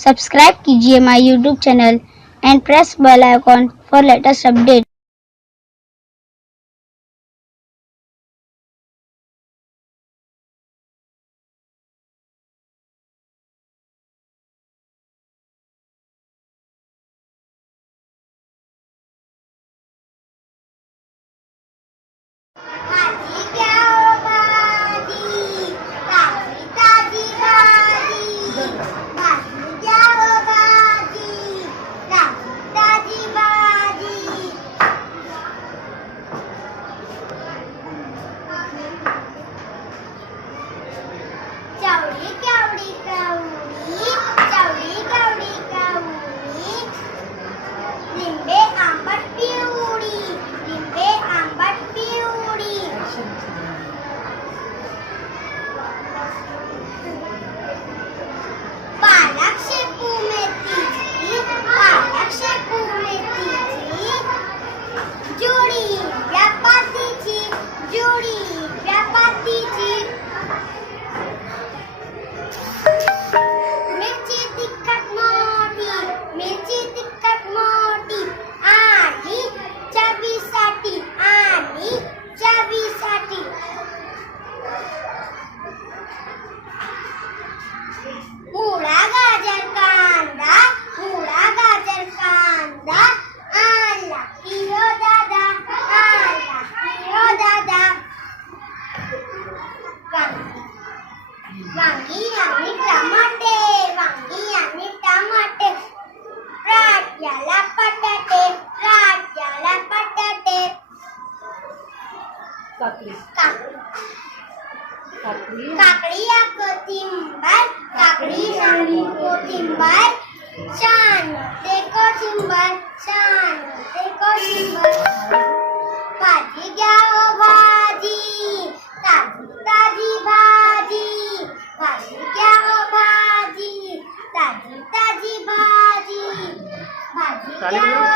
Subscribe कीजिए my YouTube channel and press bell icon for latest update. भाजी क्या हो भाजी, ताजी ताजी भाजी। भाजी क्या हो भाजी, ताजी ताजी भाजी। चवळी केवढी कवळी, चवळी केवढी कवळी। लिंबे आंबट पिवळी, लिंबे आंबट पिवळी। पालक शेपू मेथीची, पालक शेपू मेथीची। जुडी व्यापातीची, जुडी व्यापातीची। मिरची तिखट मोठी, मिरची तिखट मोठी। आणि चवीसाठी, आणि चवीसाठी। मुळा गाजर कांदा, मुळा गाजर कांदा। आला की हो दादा, आला की हो दादा। वांगी आणि टमाटे, वांगी आणि टमाटे। राज्याला बटाटे, राज्याला बटाटे। काकडी काकडी या कोथिंबर, काकडी आणि कोथिंबर। छान ते कोथिंबर, छान ते कोथिंबर। भाजी घ्या हो भाजी, ताजी ताजी भाजी। भाजी घ्या हो भाजी, ताजी ताजी भाजी। भाजी घ्या हो